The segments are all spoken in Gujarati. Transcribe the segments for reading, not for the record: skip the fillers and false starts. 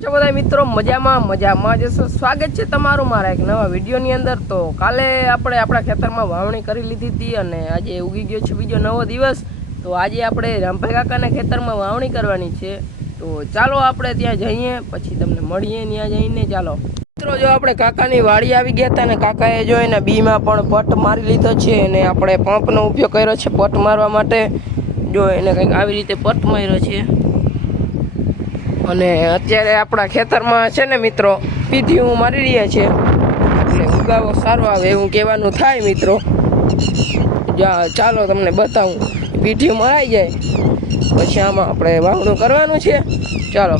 બધા મિત્રો મજામાં જશો। સ્વાગત છે તમારું મારા એક નવા વિડીયોની અંદર। તો કાલે આપણે આપણા ખેતરમાં વાવણી કરી લીધી હતી અને આજે ઉગી ગયો છે બીજો નવો દિવસ। તો આજે આપણે રામભાઈ કાકાના ખેતરમાં વાવણી કરવાની છે। તો ચાલો આપણે ત્યાં જઈએ, પછી તમને મળીએ ત્યાં જઈને। ચાલો મિત્રો, જો આપણે કાકાની વાડી આવી ગયા હતા ને કાકાએ જો એના બીમાં પણ પટ મારી લીધો છે અને આપણે પંપનો ઉપયોગ કર્યો છે પટ મારવા માટે। જો એને કંઈક આવી રીતે પટ માર્યો છે અને અત્યારે આપણા ખેતરમાં છે ને મિત્રો પીધીયું મારી રહ્યા છે એટલે ઉગાવો સારો આવે એવું કહેવાનું થાય મિત્રો। ચાલો તમને બતાવું, પીધીયું મરાઈ જાય પછી આમાં આપણે વાવણું કરવાનું છે। ચાલો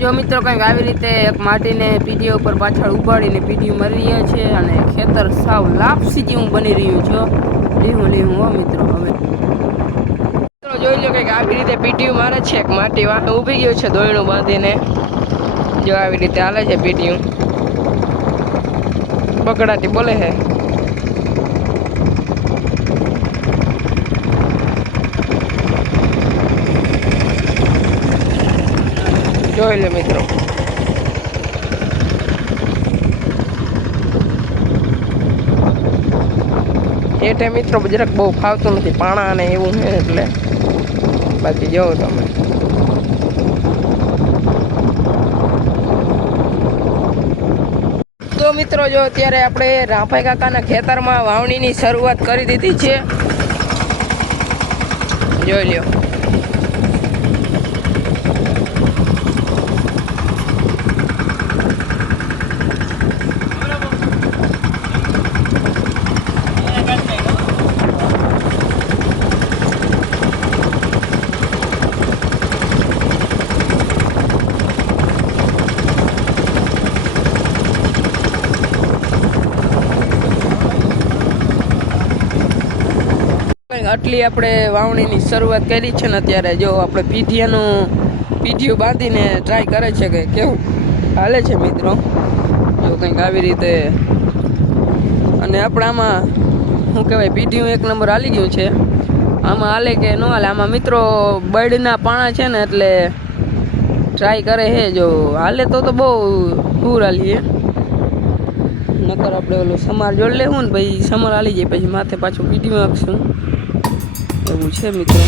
જો મિત્રો કંઈક આવી રીતે એક માટીને પીઢીઓ ઉપર પાછળ ઉપાડીને પીઢીયું મરી રહ્યા છે અને ખેતર સાવ લાપસી જેવું બની રહ્યું છે। લીહું હો મિત્રો। હવે જોઈ લો કંઈક આવી રીતે પીટીયું મારે છે, એક માટી વાહ ઊભી ગયું છે દોયણું બાંધીને। જો આવી રીતે હાલે છે પીટીયું, બકડાટી બોલે છે। જોઈ લો મિત્રો, એટલે મિત્રો જરાક બહુ ફાવતું નથી પાણા અને એવું છે એટલે બાકી જોવો તમે। તો મિત્રો જો અત્યારે આપણે રામભાઈ કાકાના ખેતરમાં વાવણીની શરૂઆત કરી દીધી છે। જોઈ લ્યો, આટલી આપણે વાવણીની શરૂઆત કરી છે ને અત્યારે જો આપણે પીઠિયું બાંધીને ટ્રાય કરે છે કે કેવું હાલે છે મિત્રો। જો કંઈક આવી રીતે અને આપણે આમાં શું કહેવાય પીઠિયું એક નંબર હાલી ગયું છે। આમાં હાલે કે ન હાલે આમાં મિત્રો બળના પાણા છે ને એટલે ટ્રાય કરે છે। જો હાલે તો બહુ દૂર હાલીએ, નકર આપણે ઓલું સમાર જોડ લેવું ને ભાઈ, સમાર હાલી જાય પછી માથે પાછું પીઠિયું નાખશું એવું છે મિત્રો।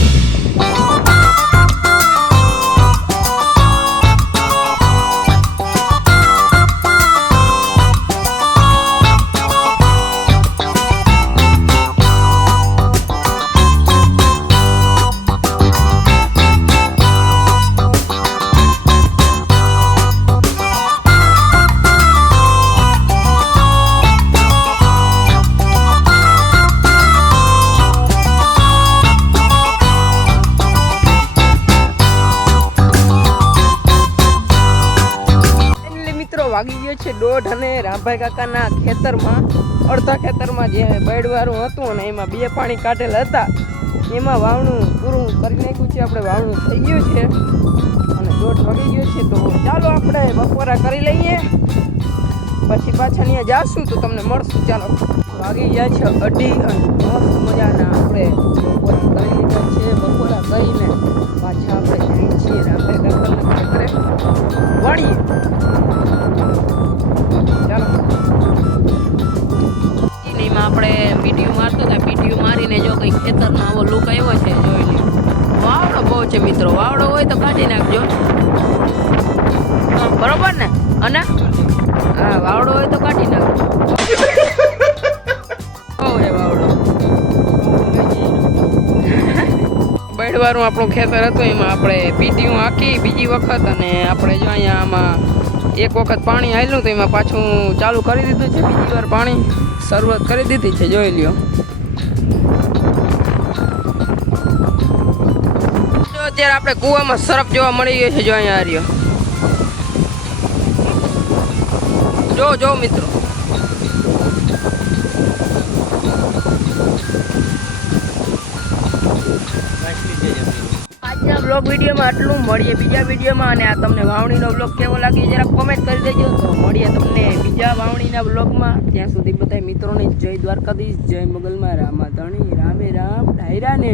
વાગી ગયો છે 1:30 અને રામભાઈ કાકાના ખેતરમાં અડધા ખેતરમાં જે બેડવાળું હતું અને એમાં 2 પાણી કાઢેલ હતા એમાં વાવણું પૂરું કરી નાખ્યું છે આપણે। વાવણું થઈ ગયું છે અને 1:30 વાગી ગયો છે। તો ચાલો આપણે બપોરા કરી લઈએ, પછી પાછા ત્યાં જાશું તો તમને મળશું। ચાલો વાગી ગયા છે 2:30 અને મસ્ત મજાના આપણે બપોરા કરી લીધા છે। બપોરા કરીને પાછા આપણે જઈએ છીએ રામભાઈ કાકાના ખેતરે વાળીએ। આપણે પીટીયું મારતો હતા, પીટીયું મારીને જો કંઈ ખેતરનો આવો લુક આવ્યો છે જોઈ લો। વાવડો બહુ છે મિત્રો, વાવડો હોય તો કાઢી નાખજો બરોબર ને, અને હા વાવડો હોય તો કાઢી નાખજો। બહુ છે વાવડો, બેડવાળું આપણું ખેતર હતું એમાં આપણે પીટીયું આખી બીજી વખત અને આપણે જો અહીંયા આમાં એક વખત પાણી આવેલું તો એમાં પાછું ચાલુ કરી દીધું છે, બીજી વાર પાણી શરૂઆત કરી દીધી છે। જોઈ લ્યો, અત્યારે આપણે કૂવામાં સરફ જોવા મળી ગયો છે। જો અહીંયા આ રહ્યો, જો મિત્રો આજના બ્લોગ વિડીયોમાં આટલું, મળીએ બીજા વિડીયોમાં। અને આ તમને વાવણીનો બ્લોગ કેવો લાગે જરા કોમેન્ટ કરી દેજો। તો મળીએ તમને બીજા વાવણીના બ્લોગમાં, ત્યાં સુધી બધા મિત્રોને જય દ્વારકાધીશ, જય મોગલમાં, રામા ધણી, રામે રામ, ડાયરાને।